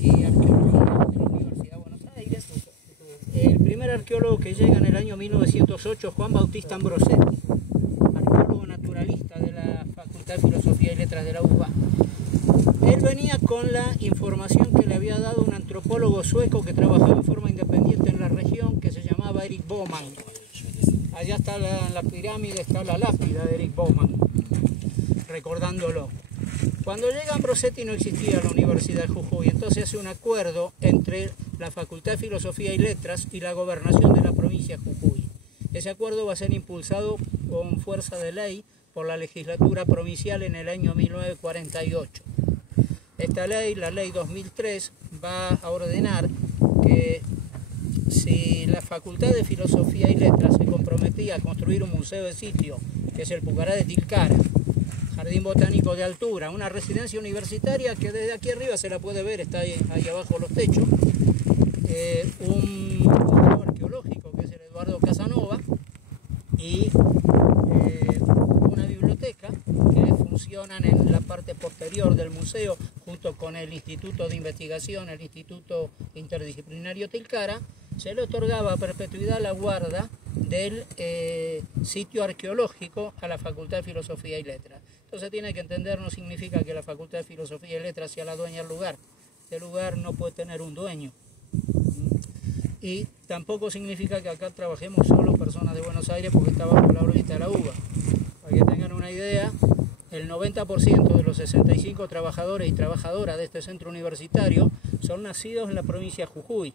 y Arqueología de la Universidad de Buenos Aires. El primer arqueólogo que llega en el año 1908, Juan Bautista Ambrosetti, arqueólogo naturalista de la Facultad de Filosofía y Letras de la UBA. Él venía con la información que le había dado un antropólogo sueco que trabajaba en forma independiente en la región, que se llamaba Erik Boman. Allá está en la pirámide, está la lápida de Erik Boman, recordándolo. Cuando llega Ambrosetti no existía la Universidad de Jujuy, entonces hace un acuerdo entre la Facultad de Filosofía y Letras y la Gobernación de la provincia de Jujuy. Ese acuerdo va a ser impulsado con fuerza de ley por la legislatura provincial en el año 1948. Esta ley, la ley 2003, va a ordenar que si la Facultad de Filosofía y Letras se comprometía a construir un museo de sitio, que es el Pucará de Tilcara, jardín botánico de altura, una residencia universitaria que desde aquí arriba se la puede ver, está ahí abajo los techos, un museo arqueológico que es el Eduardo Casanova y una biblioteca que funcionan en la parte posterior del museo junto con el Instituto de Investigación, el Instituto Interdisciplinario Tilcara. Se le otorgaba a perpetuidad la guarda del sitio arqueológico a la Facultad de Filosofía y Letras. Entonces tiene que entender, no significa que la Facultad de Filosofía y Letras sea la dueña del lugar. Este lugar no puede tener un dueño. Y tampoco significa que acá trabajemos solo personas de Buenos Aires porque está bajo la órbita de la UBA. Para que tengan una idea, el 90% de los 65 trabajadores y trabajadoras de este centro universitario son nacidos en la provincia de Jujuy.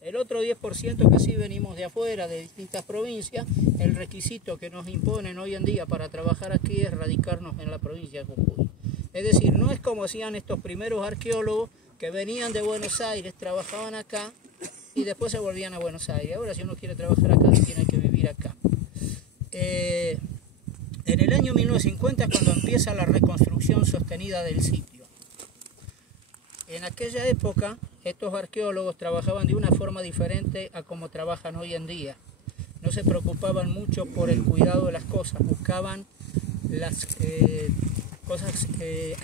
El otro 10% que sí venimos de afuera, de distintas provincias, el requisito que nos imponen hoy en día para trabajar aquí es radicarnos en la provincia de Jujuy. Es decir, no es como hacían estos primeros arqueólogos que venían de Buenos Aires, trabajaban acá y después se volvían a Buenos Aires. Ahora si uno quiere trabajar acá, tiene que vivir acá. En el año 1950 es cuando empieza la reconstrucción sostenida del sitio. En aquella época, estos arqueólogos trabajaban de una forma diferente a como trabajan hoy en día. No se preocupaban mucho por el cuidado de las cosas, buscaban las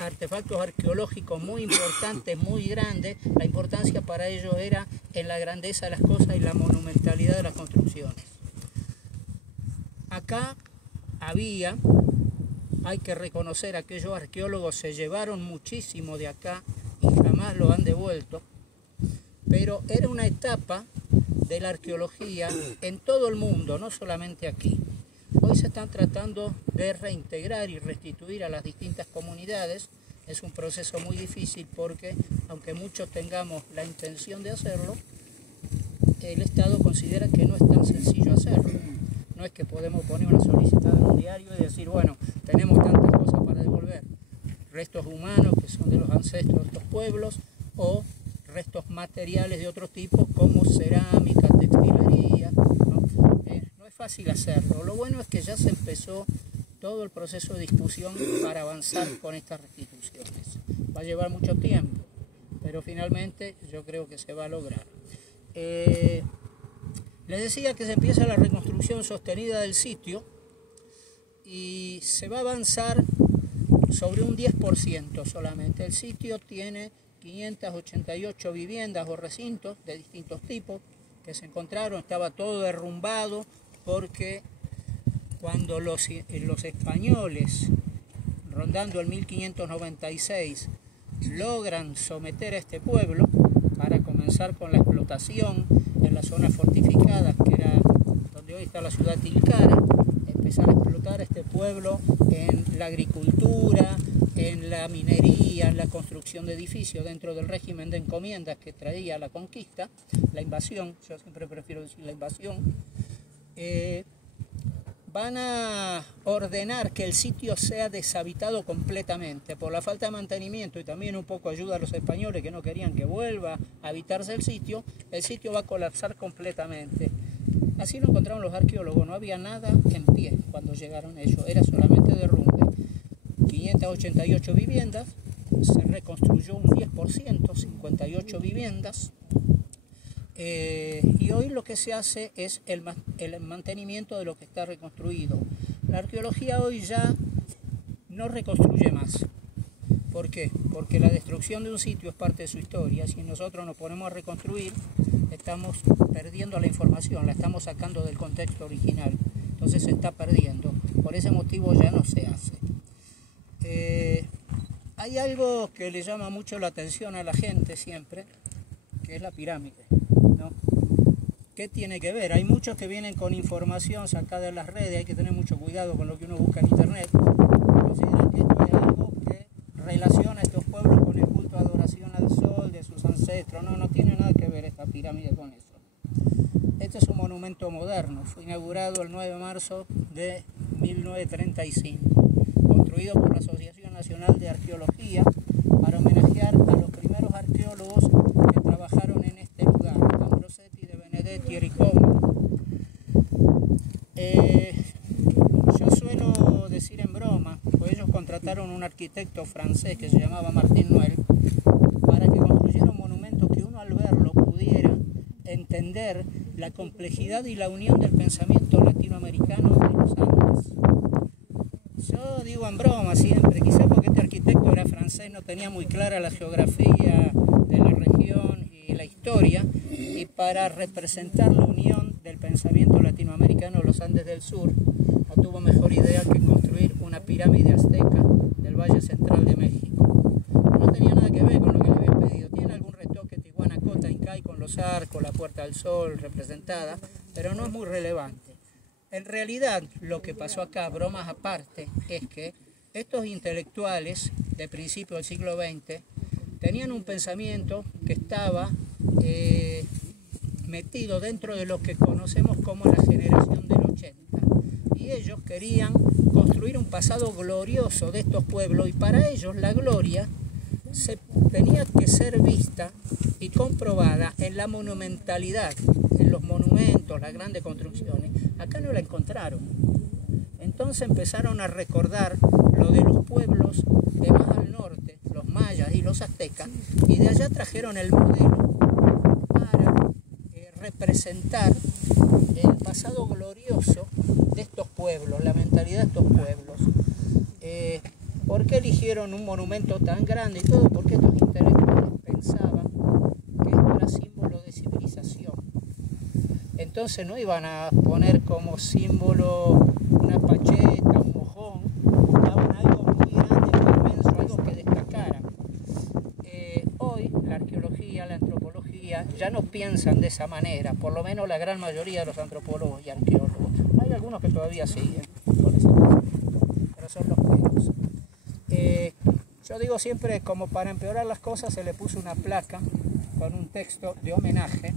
artefactos arqueológicos muy importantes, muy grandes. La importancia para ellos era en la grandeza de las cosas y la monumentalidad de las construcciones. Acá hay que reconocer, aquellos arqueólogos se llevaron muchísimo de acá y jamás lo han devuelto, pero era una etapa de la arqueología en todo el mundo, no solamente aquí. Hoy se están tratando de reintegrar y restituir a las distintas comunidades. Es un proceso muy difícil porque, aunque muchos tengamos la intención de hacerlo, el Estado considera que no es tan sencillo hacerlo. No es que podemos poner una solicitud en un diario y decir, bueno, tenemos tantas cosas para devolver. Restos humanos que son de los ancestros de estos pueblos o restos materiales de otro tipo como cerámica, textilería. No es fácil hacerlo. Lo bueno es que ya se empezó todo el proceso de discusión para avanzar con estas restituciones. Va a llevar mucho tiempo, pero finalmente yo creo que se va a lograr. Les decía que se empieza la reconstrucción sostenida del sitio y se va a avanzar sobre un 10% solamente. El sitio tiene 588 viviendas o recintos de distintos tipos que se encontraron. Estaba todo derrumbado porque cuando los españoles, rondando el 1596, logran someter a este pueblo para comenzar con la explotación en las zonas fortificadas, que era donde hoy está la ciudad de Tilcara, empezar a explotar a este pueblo en la agricultura, en la minería, en la construcción de edificios dentro del régimen de encomiendas que traía la conquista, la invasión, yo siempre prefiero decir la invasión. Van a ordenar que el sitio sea deshabitado completamente por la falta de mantenimiento y también un poco ayuda a los españoles que no querían que vuelva a habitarse el sitio va a colapsar completamente. Así lo encontraron los arqueólogos, no había nada en pie cuando llegaron ellos, era solamente derrumbe. 588 viviendas, se reconstruyó un 10%, 58 viviendas. Y hoy lo que se hace es el mantenimiento de lo que está reconstruido. La arqueología hoy ya no reconstruye más, ¿Por qué? Porque la destrucción de un sitio es parte de su historia. Si nosotros nos ponemos a reconstruir, estamos perdiendo la información, la estamos sacando del contexto original. Entonces se está perdiendo. Por ese motivo ya no se hace. Hay algo que le llama mucho la atención a la gente siempre, que es la pirámide, ¿no? ¿Qué tiene que ver? Hay muchos que vienen con información sacada de las redes, hay que tener mucho cuidado con lo que uno busca en internet. Consideran que esto es algo que relaciona a estos pueblos con el culto de adoración al sol de sus ancestros. No, no tiene nada que ver esta pirámide con eso. Este es un monumento moderno, fue inaugurado el 9 de marzo de 1935, construido por la Asociación Nacional de Arqueología para homenajear a los primeros arqueólogos que trabajaron en este lugar, Ambrosetti, De Benedetti, Eric Baumann. Yo suelo decir en broma, pues ellos contrataron un arquitecto francés que se llamaba Martin Noel para que construyera un monumento que uno al verlo pudiera entender la complejidad y la unión del pensamiento latinoamericano de los Andes. Yo digo en broma siempre, quizá porque este arquitecto era francés, no tenía muy clara la geografía de la región y la historia, y para representar la unión del pensamiento latinoamericano de los Andes del Sur, no tuvo mejor idea que construir una pirámide azteca del Valle Central de México. No tenía nada que ver con lo que le había pedido. Tiene algún retoque Tihuanacota, Incai, con los arcos, la Puerta del Sol representada, pero no es muy relevante. En realidad, lo que pasó acá, bromas aparte, es que estos intelectuales de principios del siglo XX tenían un pensamiento que estaba metido dentro de lo que conocemos como la generación del 80. Y ellos querían construir un pasado glorioso de estos pueblos, y para ellos la gloria tenía que ser vista y comprobada en la monumentalidad, en los monumentos, las grandes construcciones. Acá no la encontraron. Entonces empezaron a recordar lo de los pueblos de más al norte, los mayas y los aztecas, y de allá trajeron el modelo para representar el pasado glorioso de estos pueblos, la mentalidad de estos pueblos. ¿Por qué eligieron un monumento tan grande y todo? Porque estos intelectuales pensaban que esto era símbolo de civilización. Entonces no iban a poner como símbolo una pacheta, un mojón, buscaban algo muy grande, muy inmenso, algo que destacara. Hoy la arqueología, la antropología ya no piensan de esa manera, por lo menos la gran mayoría de los antropólogos y arqueólogos. Hay algunos que todavía siguen con ese pensamiento, pero son los menos. Yo digo siempre, como para empeorar las cosas, se le puso una placa con un texto de homenaje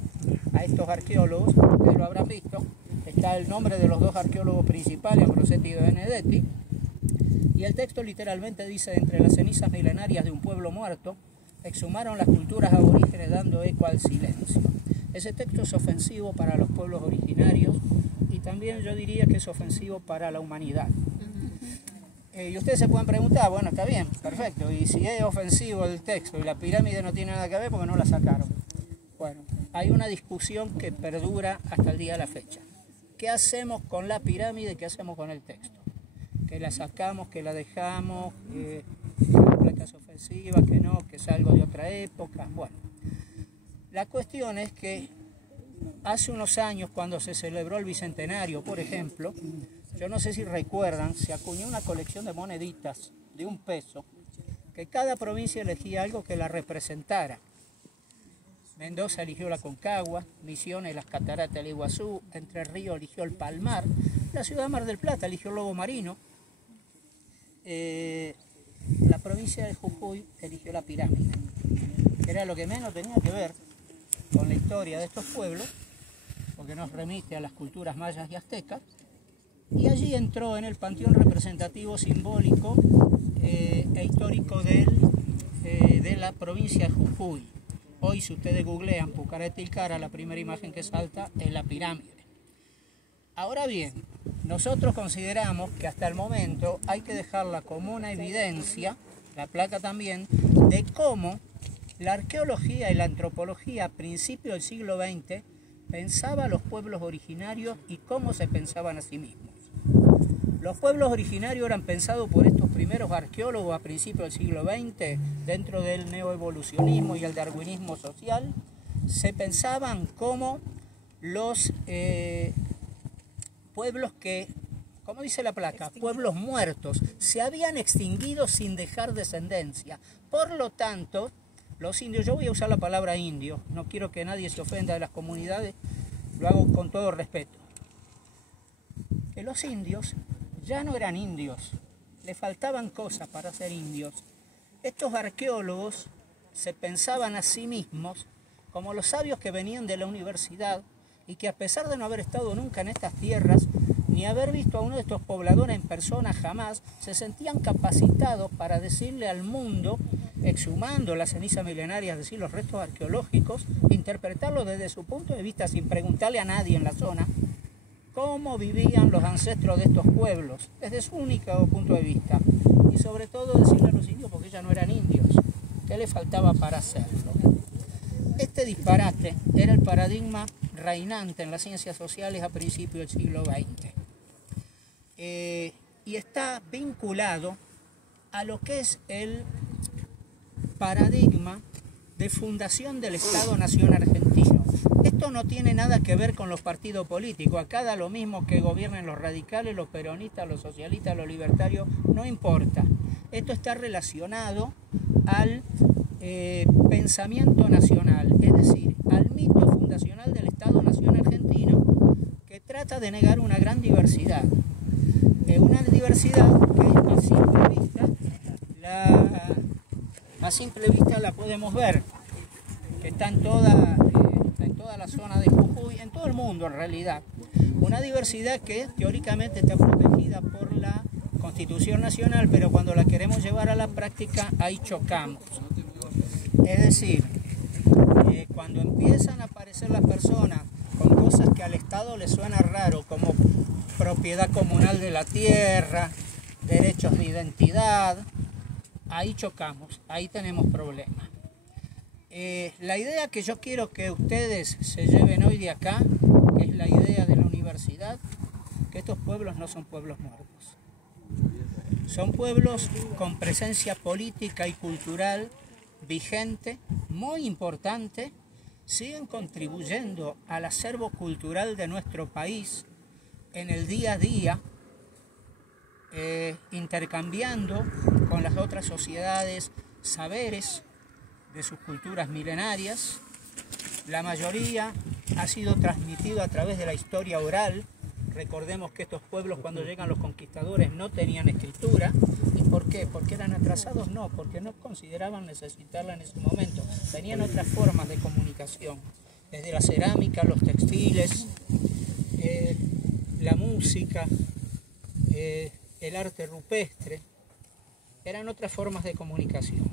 a estos arqueólogos. Ustedes lo habrán visto, está el nombre de los dos arqueólogos principales, Ambrosetti y De Benedetti, y el texto literalmente dice: entre las cenizas milenarias de un pueblo muerto, exhumaron las culturas aborígenes dando eco al silencio. Ese texto es ofensivo para los pueblos originarios y también yo diría que es ofensivo para la humanidad. Y ustedes se pueden preguntar, bueno, está bien, perfecto, y si es ofensivo el texto y la pirámide no tiene nada que ver, ¿por qué no la sacaron? Bueno, hay una discusión que perdura hasta el día de la fecha. ¿Qué hacemos con la pirámide? ¿Qué hacemos con el texto? ¿Que la sacamos, que la dejamos, que la placa es ofensiva, que no, que es algo de otra época? Bueno, la cuestión es que hace unos años, cuando se celebró el Bicentenario, por ejemplo, yo no sé si recuerdan, se acuñó una colección de moneditas de $1, que cada provincia elegía algo que la representara. Mendoza eligió la Concagua, Misiones las Cataratas del Iguazú, Entre Ríos eligió el Palmar, la ciudad de Mar del Plata eligió el lobo marino, la provincia de Jujuy eligió la pirámide, que era lo que menos tenía que ver con la historia de estos pueblos, porque nos remite a las culturas mayas y aztecas, y allí entró en el panteón representativo, simbólico e histórico de la provincia de Jujuy. Hoy, si ustedes googlean Pucará Tilcara, la primera imagen que salta es la pirámide. Ahora bien, nosotros consideramos que hasta el momento hay que dejarla como una evidencia, la placa también, de cómo la arqueología y la antropología a principios del siglo XX pensaba a los pueblos originarios y cómo se pensaban a sí mismos. Los pueblos originarios eran pensados por estos primeros arqueólogos a principios del siglo XX, dentro del neoevolucionismo y el darwinismo social, se pensaban como los pueblos que, como dice la placa, pueblos muertos, se habían extinguido sin dejar descendencia. Por lo tanto, los indios, yo voy a usar la palabra indio, no quiero que nadie se ofenda de las comunidades, lo hago con todo respeto. Que los indios ya no eran indios, le faltaban cosas para ser indios. Estos arqueólogos se pensaban a sí mismos como los sabios que venían de la universidad y que, a pesar de no haber estado nunca en estas tierras, ni haber visto a uno de estos pobladores en persona jamás, se sentían capacitados para decirle al mundo, exhumando las cenizas milenarias, es decir, los restos arqueológicos, interpretarlo desde su punto de vista sin preguntarle a nadie en la zona cómo vivían los ancestros de estos pueblos, desde su único punto de vista. Y sobre todo decirle a los indios, porque ya no eran indios, qué le faltaba para hacerlo. Este disparate era el paradigma reinante en las ciencias sociales a principios del siglo XX. Y está vinculado a lo que es el paradigma de fundación del Estado-Nación argentino. Esto no tiene nada que ver con los partidos políticos. Acá da lo mismo que gobiernen los radicales, los peronistas, los socialistas, los libertarios, no importa. Esto está relacionado al pensamiento nacional, es decir, al mito fundacional del Estado-Nación argentino, que trata de negar una gran diversidad. Una diversidad que a simple vista la podemos ver, que está en toda la zona de Jujuy, en todo el mundo en realidad. Una diversidad que teóricamente está protegida por la Constitución Nacional, pero cuando la queremos llevar a la práctica, ahí chocamos. Es decir, cuando empiezan a aparecer las personas con cosas que al Estado le suena raro, como propiedad comunal de la tierra, derechos de identidad, ahí chocamos, ahí tenemos problemas. La idea que yo quiero que ustedes se lleven hoy de acá, que es la idea de la universidad, que estos pueblos no son pueblos muertos. Son pueblos con presencia política y cultural vigente, muy importante, siguen contribuyendo al acervo cultural de nuestro país en el día a día, intercambiando con las otras sociedades saberes de sus culturas milenarias. La mayoría ha sido transmitido a través de la historia oral. Recordemos que estos pueblos, cuando llegan los conquistadores, no tenían escritura. ¿Y por qué? ¿Porque eran atrasados? No, porque no consideraban necesitarla en ese momento. Tenían otras formas de comunicación, desde la cerámica, los textiles, la música, el arte rupestre. Eran otras formas de comunicación.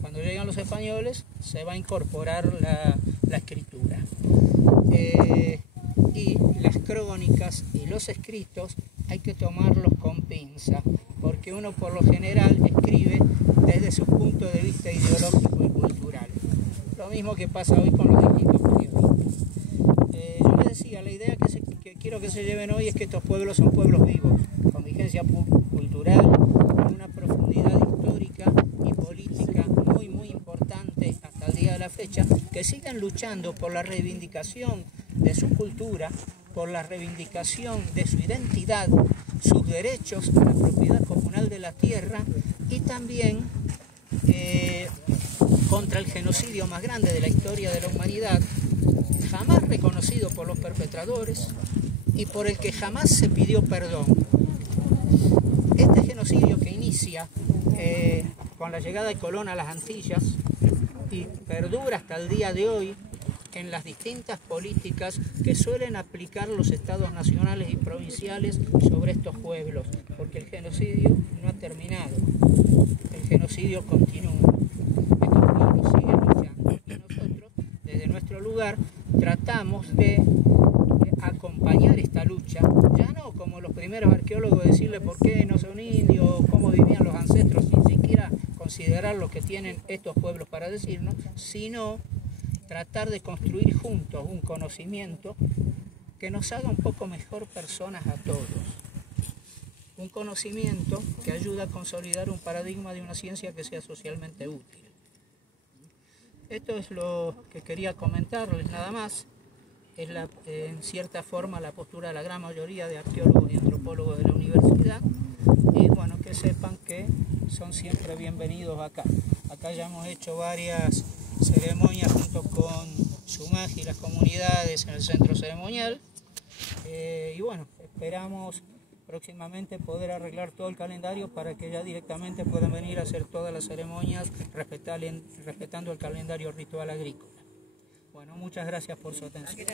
Cuando llegan los españoles se va a incorporar la escritura. Y las crónicas y los escritos hay que tomarlos con pinza, porque uno por lo general escribe desde su punto de vista ideológico y cultural. Lo mismo que pasa hoy con los distintos periodistas. Yo les decía, la idea que quiero que se lleven hoy es que estos pueblos son pueblos vivos, con vigencia cultural, con una profundidad histórica y política muy importante hasta el día de la fecha, que sigan luchando por la reivindicación de su cultura, por la reivindicación de su identidad, sus derechos a la propiedad comunal de la tierra y también contra el genocidio más grande de la historia de la humanidad, jamás reconocido por los perpetradores y por el que jamás se pidió perdón. Este genocidio que inicia con la llegada de Colón a las Antillas y perdura hasta el día de hoy en las distintas políticas que suelen aplicar los estados nacionales y provinciales sobre estos pueblos, porque el genocidio no ha terminado, el genocidio continúa. Estos pueblos siguen luchando y nosotros, desde nuestro lugar, tratamos de acompañar esta lucha, ya no como los primeros arqueólogos decirle por qué no son indios, cómo vivían los ancestros, sin siquiera considerar lo que tienen estos pueblos para decirnos, sino tratar de construir juntos un conocimiento que nos haga un poco mejor personas a todos. un conocimiento que ayuda a consolidar un paradigma de una ciencia que sea socialmente útil. Esto es lo que quería comentarles nada más. Es en cierta forma la postura de la gran mayoría de arqueólogos y antropólogos de la universidad, y bueno, que sepan que son siempre bienvenidos acá. Acá ya hemos hecho varias ceremonias junto con SUMAG y las comunidades en el centro ceremonial, y bueno, esperamos próximamente poder arreglar todo el calendario para que ya directamente puedan venir a hacer todas las ceremonias respetando el calendario ritual agrícola. Bueno, muchas gracias por su atención.